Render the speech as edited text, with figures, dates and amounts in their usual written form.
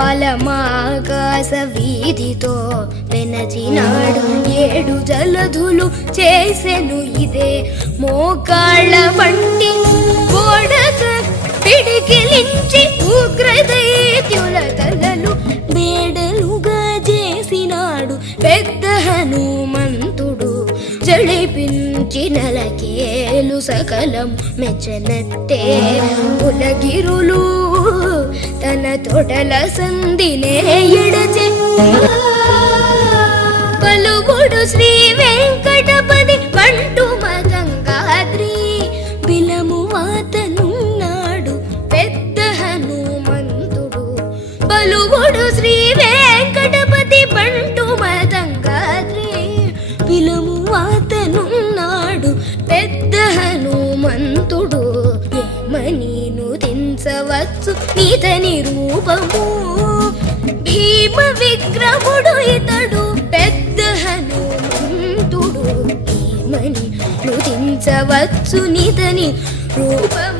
వలమాకాశ వీధితో వెనచినాడు 7 జలధులు చేసెను ఇదే మోకాళ్ళ వంటి గోడక పిడికిలించి ఉగ్రదైత్యుల తలలు బేడలుగా చేసినాడు పెద్ద హనుమంతుడు జడిపించి నలకేలు సకలం మెచ్చనట్టే కులగిరులు తన తొడల సంధినే ఎడచె పలువుడు శ్రీ వెంకటపతి పంటు మతంగాద్రి బిలము వాతనున్నాడు పెద్ద హనుమంతుడు పలువుడు శ్రీ వెంకటపతి పంటు మతంగాద్రి బిలము వాతనున్నాడు పెద్ద హనుమంతుడు ఏమని నుతించవచ్చు నీతని రూపము భీమ విగ్రహుడు ఇతడు పెద్ద హనుమంతుడు ఏమని నుతించవచ్చు నీతని రూపము